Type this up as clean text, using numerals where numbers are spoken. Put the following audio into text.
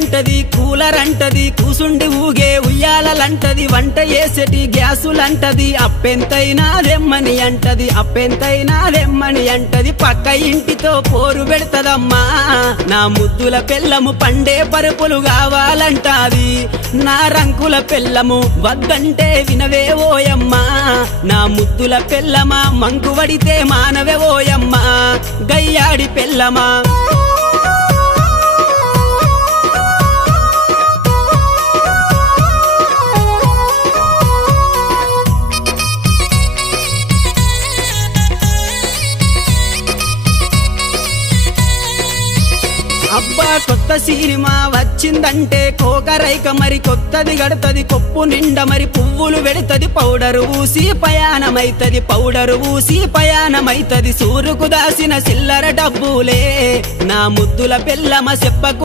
అంటది కూలర్ అంటది కూసుండి ఊగే ఉయ్యాలంటది వంట చేసేటి గ్యాసులంటది అప్పెంతైనా దెమ్మని అంటది అప్పెంతైనా దెమ్మని అంటది పక్క ఇంటితో పోరు పెడతదమ్మా నా ముద్దుల పెళ్ళము పండే పరుపులు కావాలంటాది నా రంకుల పెళ్ళము వద్దంటే వినవే ఓయమ్మా నా ముద్దుల పెళ్ళమా మంకు వడితే మానవే ఓయమ్మా గయ్యాడి పెళ్ళమా అబ్బా కొత్త సినిమా వచ్చిందంటే కోకరైక మరి కొత్తది గడతది కొప్పు నిండా మరి పువ్వులు వెడతది పౌడరు ఊసి పయానమైతది పౌడరు ఊసి పయానమైతది సూరుకు దాసిన చిల్లర డబ్బులే నా ముద్దుల పెళ్ళమ చెప్పకు